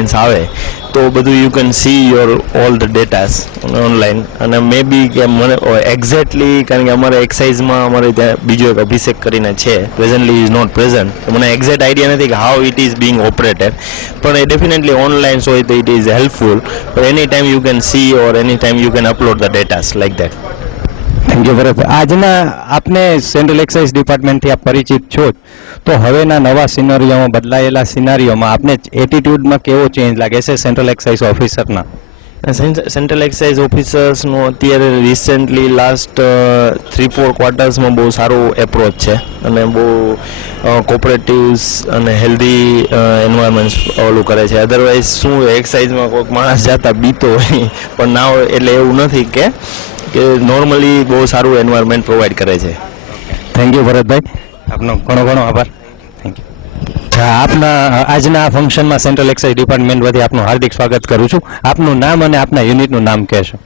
Guidelines આવે તો બધું you can see your all the datas online. અને મે બી કે મને એક્ઝેક્ટલી, કારણ કે અમારે એક્સાઇઝમાં અમારે ત્યાં બીજો એક અભિષેક કરીને છે, પ્રેઝન્ટલી ઇઝ નોટ પ્રેઝન્ટ, તો મને એક્ઝેક્ટ આઈડિયા નથી કે how it is being operated, પણ એ ડેફિનેટલી ઓનલાઈન હોય તો it is helpful. Any time you can see or any time you can upload the datas like that. Thank you Bharatbhai. આજના આપને સેન્ટ્રલ એક્સાઇઝ ડિપાર્ટમેન્ટથી આપ પરિચિત છો, તો હવેના નવા સિનારીઓમાં, બદલાયેલા સિનારીઓમાં આપને એટીટ્યુડમાં કેવો ચેન્જ લાગે છે સેન્ટ્રલ એક્સાઇઝ ઓફિસરના? સેન્ટ્રલ એક્સાઇઝ ઓફિસર્સનું અત્યારે રિસેન્ટલી લાસ્ટ 3-4 ક્વાર્ટર્સમાં બહુ સારું એપ્રોચ છે અને બહુ કોઓપરેટિવ્સ અને હેલ્ધી એન્વાયરમેન્ટ્સ ઓલું કરે છે. અધરવાઇઝ શું એક્સાઇઝમાં કોઈક માણસ જાતા બીતો હોય પણ ના હોય, એટલે એવું નથી કે નોર્મલી બહુ સારું એન્વાયરમેન્ટ પ્રોવાઈડ કરે છે. થેન્ક યુ ભરતભાઈ, આપનો ઘણો ઘણો આભાર. Thank you. આપના આજના આ ફંક્શનમાં સેન્ટ્રલ એક્સાઇઝ ડિપાર્ટમેન્ટ વતી આપનું હાર્દિક સ્વાગત કરું છું. આપનું નામ અને આપના યુનિટનું નામ કહેશો?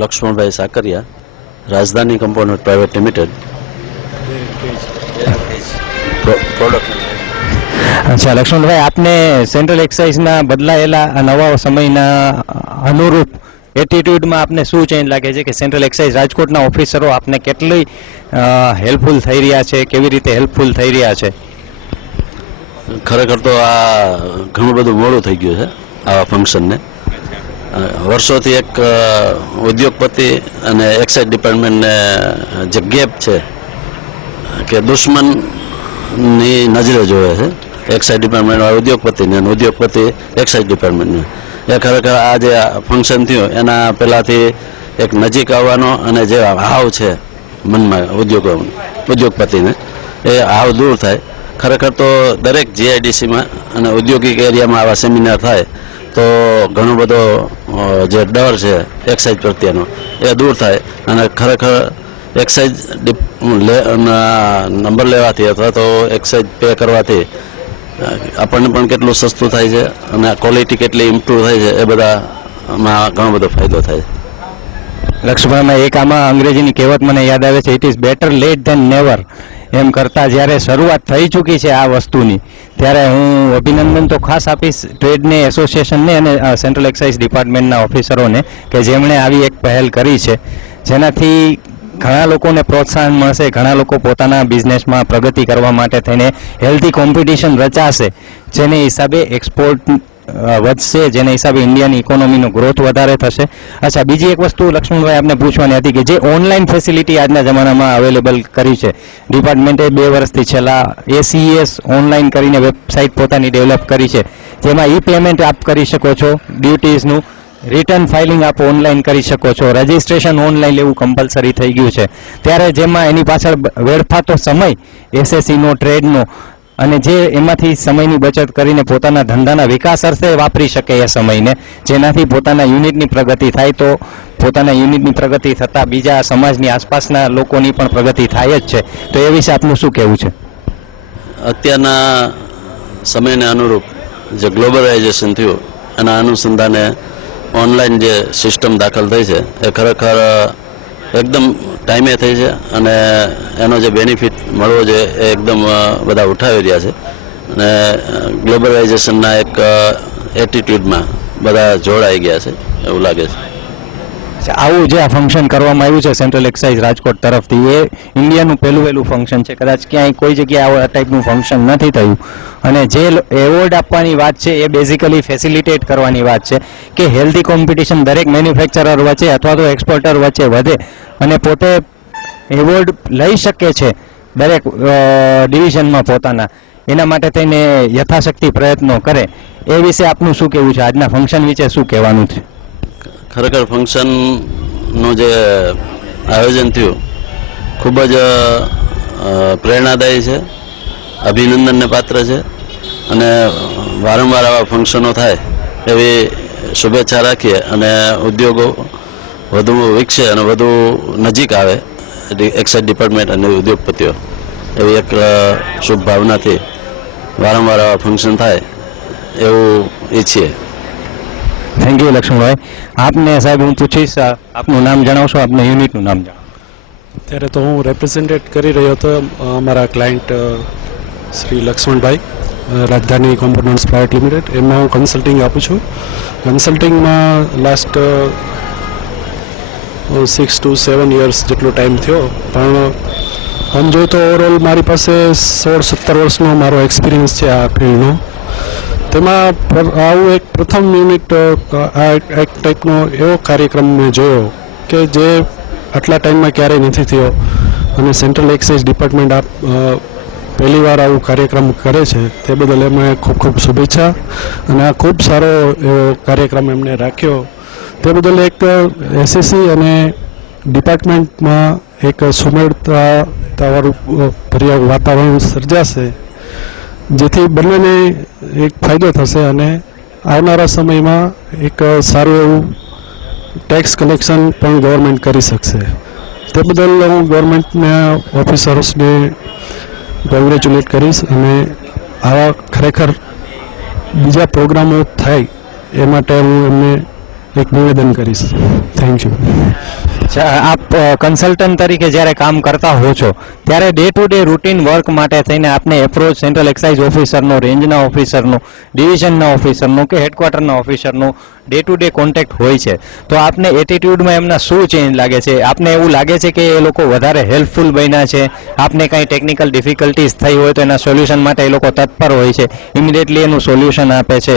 લક્ષ્મણભાઈ સાકરિયા, રાજધાની કમ્પોનન્ટ પ્રાઇવેટ લિમિટેડ, પ્રોડક્ટ. અચ્છા લક્ષ્મણભાઈ, આપને સેન્ટ્રલ એક્સાઇઝના બદલાયેલા નવા સમયના અનુરૂપ એટીટ્યુડમાં આપને શું ચેન્જ લાગે છે કે સેન્ટ્રલ એક્સાઇઝ રાજકોટના ઓફિસરો આપને કેટલી હેલ્પફુલ થઈ રહ્યા છે, કેવી રીતે હેલ્પફુલ થઈ રહ્યા છે? ખરેખર તો આ ઘણું બધું મોડું થઈ ગયું છે આવા ફંક્શનને. વર્ષોથી એક ઉદ્યોગપતિ અને એક્સાઇઝ ડિપાર્ટમેન્ટને જે ગેપ છે કે દુશ્મનની નજરે જોવે છે એક્સાઇઝ ડિપાર્ટમેન્ટ ઉદ્યોગપતિને અને ઉદ્યોગપતિ એક્સાઇઝ ડિપાર્ટમેન્ટને. એ ખરેખર આ જે ફંક્શન થયું એના પહેલાંથી એક નજીક આવવાનો અને જે હાવ છે મનમાં ઉદ્યોગપતિને, એ હાવ દૂર થાય. ખરેખર તો દરેક જીઆઈડીસીમાં અને ઔદ્યોગિક એરિયામાં આવા સેમિનાર થાય તો ઘણો બધો જે ડર છે એક્સાઇઝ પ્રત્યેનો એ દૂર થાય. અને ખરેખર એક્સાઇઝ નંબર લેવાથી અથવા તો એક્સાઇઝ પે કરવાથી આપણને પણ કેટલું સસ્તું થાય છે અને ક્વોલિટી કેટલી ઇમ્પ્રૂવ થાય છે, એ બધામાં ઘણો બધો ફાયદો થાય છે. લક્ષ્મણમાં એક આમાં અંગ્રેજીની કહેવત મને યાદ આવે છે, it is better late than never. એમ કરતાં જ્યારે શરૂઆત થઈ ચૂકી છે આ વસ્તુની, ત્યારે હું અભિનંદન તો ખાસ આપીશ ટ્રેડને, એસોસિએશનને અને સેન્ટ્રલ એક્સાઇઝ ડિપાર્ટમેન્ટના ઓફિસરોને કે જેમણે આવી એક પહેલ કરી છે, જેનાથી ઘણા લોકોને પ્રોત્સાહન મળશે, ઘણા લોકો પોતાના બિઝનેસમાં પ્રગતિ કરવા માટે થઈને હેલ્ધી કોમ્પિટિશન રચાશે, જેને હિસાબે એક્સપોર્ટ વધશે, જેને હિસાબે ઇન્ડિયાની ઇકોનોમીનો ગ્રોથ વધારે થશે. અચ્છા, બીજી એક વસ્તુ લક્ષ્મણભાઈ આપને પૂછવાની હતી કે જે ઓનલાઈન ફેસિલિટી આજના જમાનામાં અવેલેબલ કરી છે ડિપાર્ટમેન્ટે 2 વર્ષથી, છેલ્લા ACES ઓનલાઈન કરીને વેબસાઇટ પોતાની ડેવલપ કરી છે, જેમાં ઈ પેમેન્ટ આપ કરી શકો છો, ડ્યુટીઝનું રિટર્ન ફાઇલિંગ આપ ઓનલાઈન કરી શકો છો, રજિસ્ટ્રેશન ઓનલાઈન લેવું કમ્પલસરી થઈ ગયું છે. ત્યારે જેમાં એની પાછળ વેડફાતો સમય SSEનો, ટ્રેડનો, અને જે એમાંથી સમયની બચત કરીને પોતાના ધંધાના વિકાસ અર્થે વાપરી શકે એ સમયને, જેનાથી પોતાના યુનિટની પ્રગતિ થાય, તો પોતાના યુનિટની પ્રગતિ થતાં બીજા સમાજની આસપાસના લોકોની પણ પ્રગતિ થાય જ છે. તો એ વિશે આપનું શું કહેવું છે? અત્યારના સમયને અનુરૂપ જે ગ્લોબલાઇઝેશન થયું એના અનુસંધાને ઓનલાઈન જે સિસ્ટમ દાખલ થઈ છે એ ખરેખર એકદમ ટાઈમે થઈ છે અને એનો જે બેનિફિટ મળવો જોઈએ એ એકદમ બધા ઉઠાવી રહ્યા છે. અને ગ્લોબલાઇઝેશનના એક એટીટ્યૂડમાં બધા જોડાઈ ગયા છે એવું લાગે છે. આવું જે આ ફંક્શન કરવામાં આવ્યું છે સેન્ટ્રલ એક્સાઇઝ રાજકોટ તરફથી, એ ઇન્ડિયાનું પહેલું ફંક્શન છે. કદાચ ક્યાંય કોઈ જગ્યાએ આવા ટાઈપનું ફંક્શન નથી થયું. અને જે એવોર્ડ આપવાની વાત છે એ બેઝિકલી ફેસિલિટેટ કરવાની વાત છે કે હેલ્ધી કોમ્પિટિશન દરેક મેન્યુફેક્ચરર વચ્ચે અથવા તો એક્સપોર્ટર વચ્ચે વધે અને પોતે એવોર્ડ લઈ શકે છે દરેક ડિવિઝનમાં પોતાના, એના માટે થઈને યથાશક્તિ પ્રયત્નો કરે. એ વિશે આપનું શું કહેવું છે? આજના ફંક્શન વિશે શું કહેવાનું છે? ખરેખર ફંક્શનનું જે આયોજન થયું ખૂબ જ પ્રેરણાદાયી છે, અભિનંદનને પાત્ર છે અને વારંવાર આવા ફંક્શનો થાય એવી શુભેચ્છા રાખીએ અને ઉદ્યોગો વધુ વિકસે અને વધુ નજીક આવે એક્સાઇઝ ડિપાર્ટમેન્ટ અને ઉદ્યોગપતિઓ, એવી એક શુભ ભાવનાથી વારંવાર આવા ફંક્શન થાય એવું ઈચ્છીએ. Thank you Laxmanbhai. આપને સાહેબ હું પૂછીશ, આપનું નામ જણાવશો, આપના યુનિટનું નામ જણાવો. અત્યારે તો હું રેપ્રેઝેન્ટેટ કરી રહ્યો હતો અમારા ક્લાયન્ટ શ્રી લક્ષ્મણભાઈ, રાજધાની કોમ્પોનન્ટ્સ પ્રાઇવેટ લિમિટેડ. એમાં હું કન્સલ્ટિંગ આપું છું. કન્સલ્ટિંગમાં લાસ્ટ 6 to 7 years જેટલો ટાઈમ થયો, પણ આમ જોઈએ તો ઓવરઓલ મારી પાસે 16-17 વર્ષનો મારો એક્સપિરિયન્સ છે આ ફિલ્ડનો. તેમાં આવું એક પ્રથમ યુનિટ, આ એક ટાઈપનો એવો કાર્યક્રમ મેં જોયો કે જે આટલા ટાઈમમાં ક્યારેય નથી થયો, અને સેન્ટ્રલ એક્સાઇઝ ડિપાર્ટમેન્ટ પહેલી વાર આવું કાર્યક્રમ કરે છે, તે બદલ એમને ખૂબ ખૂબ શુભેચ્છા. અને આ ખૂબ સારો એવો કાર્યક્રમ એમને રાખ્યો, તે બદલ એક એસએસસી અને ડિપાર્ટમેન્ટમાં એક સુમેળતાવાળું વાતાવરણ સર્જાશે, જેથી બંનેને એક ફાયદો થશે અને આવનારા સમયમાં એક સારું એવું ટેક્સ કલેક્શન પણ ગવર્મેન્ટ કરી શકશે. તે બદલ હું ગવર્મેન્ટના ઓફિસર્સને કોંગ્રેચ્યુલેટ કરીશ, અને આવા ખરેખર બીજા પ્રોગ્રામો થાય એ માટે હું એમને એક નિવેદન કરીશ. Thank you. આપ કન્સલ્ટન્ટ તરીકે જ્યારે કામ કરતા હો છો, ત્યારે day to day routine work માટે થઈને આપને એપ્રોચ સેન્ટ્રલ એક્સાઇઝ ઓફિસરનો, રેન્જના ઓફિસરનો, ડિવિઝનના ઓફિસરનો કે હેડક્વાર્ટરના ઓફિસરનો ડે ટુ ડે કોન્ટેક્ટ હોય છે, તો આપને એટીટ્યૂડમાં એમના શું ચેન્જ લાગે છે? આપને એવું લાગે છે કે એ લોકો વધારે હેલ્પફુલ બન્યા છે? આપને કાંઈ ટેકનિકલ ડિફિકલ્ટીઝ થઈ હોય તો એના સોલ્યુશન માટે એ લોકો તત્પર હોય છે, ઇમિડિયેટલી એનું સોલ્યુશન આપે છે,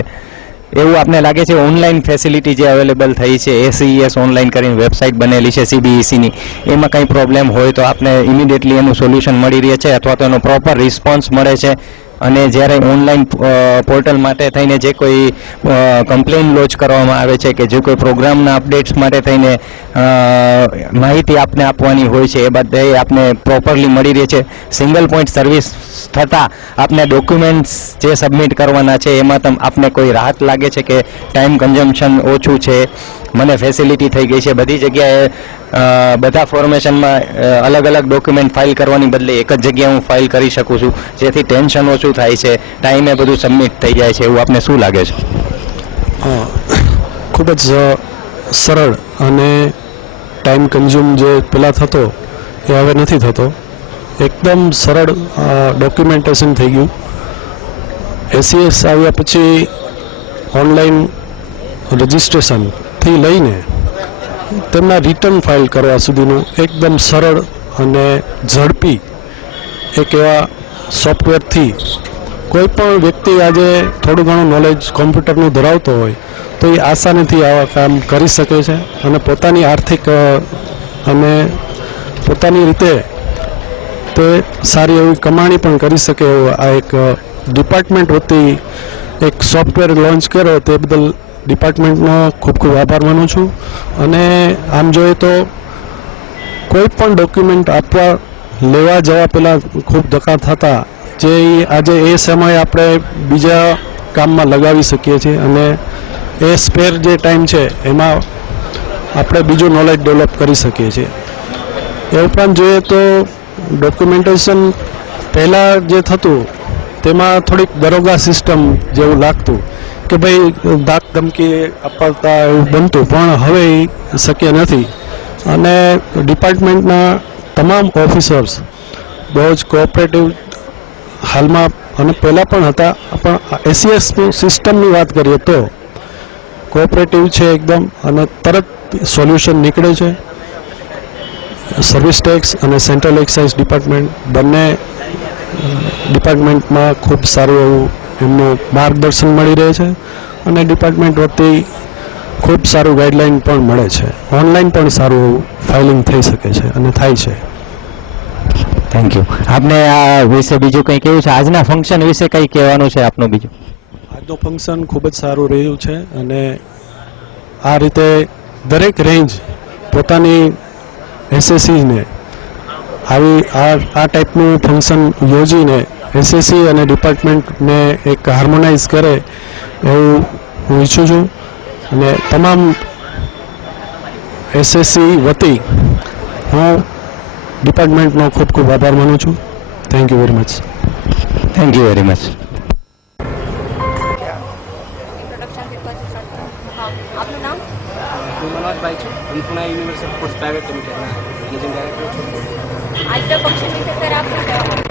એવું આપને લાગે છે? ઓનલાઈન ફેસિલિટી જે અવેલેબલ થઈ છે, એસીઈએસ ઓનલાઈન કરીને વેબસાઇટ બનેલી છે સીબીઈસીની, એમાં કંઈ પ્રોબ્લેમ હોય તો આપને ઇમિડિયેટલી એનું સોલ્યુશન મળી રહે છે, અથવા તો એનો પ્રોપર રિસ્પોન્સ મળે છે? અને જ્યારે ઓનલાઈન પોર્ટલ માટે થઈને જે કોઈ કમ્પ્લેન લોજ કરવામાં આવે છે કે જે કોઈ પ્રોગ્રામના અપડેટ્સ માટે થઈને માહિતી આપને આપવાની હોય છે, એ બધે આપને પ્રોપરલી મળી રહે છે? સિંગલ પોઈન્ટ સર્વિસ થતાં આપને ડોક્યુમેન્ટ્સ જે સબમિટ કરવાના છે એમાં આપને કોઈ રાહત લાગે છે કે ટાઈમ કન્ઝમ્પશન ઓછું છે, મને ફેસિલિટી થઈ ગઈ છે, બધી જગ્યાએ બધા ફોર્મેશનમાં અલગ અલગ ડોક્યુમેન્ટ ફાઇલ કરવાની બદલે એક જ જગ્યાએ હું ફાઇલ કરી શકું છું, જેથી ટેન્શન ઓછું થાય છે, ટાઈમે બધું સબમિટ થઈ જાય છે, એવું આપને શું લાગે છે? ખૂબ જ સરળ અને ટાઈમ કન્ઝ્યુમ જે પહેલાં થતો એ હવે નથી થતો. એકદમ સરળ ડોક્યુમેન્ટેશન થઈ ગયું. એસીએસ આવ્યા પછી ઓનલાઈન રજિસ્ટ્રેશનથી લઈને તેમના રિટર્ન ફાઇલ કરવા સુધીનું એકદમ સરળ અને ઝડપી એક એવા સોફ્ટવેરથી કોઈ પણ વ્યક્તિ આજે થોડું ઘણું નોલેજ કોમ્પ્યુટરનું ધરાવતો હોય તો એ આસાનીથી આવા કામ કરી શકે છે, અને પોતાની આર્થિક અને પોતાની રીતે તે સારી એવી કમાણી પણ કરી શકે એવો આ એક ડિપાર્ટમેન્ટ વતી એક સોફ્ટવેર લોન્ચ કર્યો, તે બદલ ડિપાર્ટમેન્ટનો ખૂબ ખૂબ આભાર માનું છું. અને આમ જોઈએ તો કોઈ પણ ડોક્યુમેન્ટ આપવા લેવા જવા પહેલાં ખૂબ ધક્કા થતા, જે આજે એ સમયે આપણે બીજા કામમાં લગાવી શકીએ છીએ, અને એ સ્પેર જે ટાઈમ છે એમાં આપણે બીજું નોલેજ ડેવલપ કરી શકીએ છીએ. એ ઉપરાંત જોઈએ તો ડોક્યુમેન્ટેશન પહેલાં જે થતું તેમાં થોડીક દરોગા સિસ્ટમ જેવું લાગતું કે ભાઈ ધાક ધમકી અપાવતા એવું બનતું, પણ હવે એ શક્ય નથી. અને ડિપાર્ટમેન્ટના તમામ ઓફિસર્સ બહુ જ કોઓપરેટિવ હાલમાં અને પહેલાં પણ હતા, પણ એસીએસ સિસ્ટમની વાત કરીએ તો કોઓપરેટિવ છે એકદમ, અને તરત સોલ્યુશન નીકળે છે. સર્વિસ ટેક્સ અને સેન્ટ્રલ એક્સાઇઝ ડિપાર્ટમેન્ટ બંને ડિપાર્ટમેન્ટમાં ખૂબ સારું એવું એમનું માર્ગદર્શન મળી રહે છે, અને ડિપાર્ટમેન્ટ વતી ખૂબ સારું ગાઈડલાઇન પણ મળે છે. ઓનલાઈન પણ સારું એવું ફાઇલિંગ થઈ શકે છે અને થાય છે. Thank you. આપને આ વિશે બીજું કંઈ કહેવું છે? આજના ફંક્શન વિશે કંઈ કહેવાનું છે આપનું બીજું? આજનું ફંક્શન ખૂબ જ સારું રહ્યું છે, અને આ રીતે દરેક રેન્જ પોતાની એસએસસીને આવી આ ટાઈપનું ફંક્શન યોજીને એસએસસી અને ડિપાર્ટમેન્ટને એક હાર્મોનાઇઝ કરે એવું હું ઈચ્છું છું. અને તમામ એસએસસી વતી હું ડિપાર્ટમેન્ટનો ખૂબ ખૂબ આભાર માનું છું. Thank you very much. Thank you very much. આપનું નામ? હું મનોજભાઈ છું, અન્નપૂર્ણા યુનિવર્સિટી સ્પોર્ટ્સ પ્રાઇવેટ લિમિટેડના મેનેજિંગ ડાયરેક્ટર છું. આજના ફંક્શન વિશે સર આપ શું કહેવા માંગો?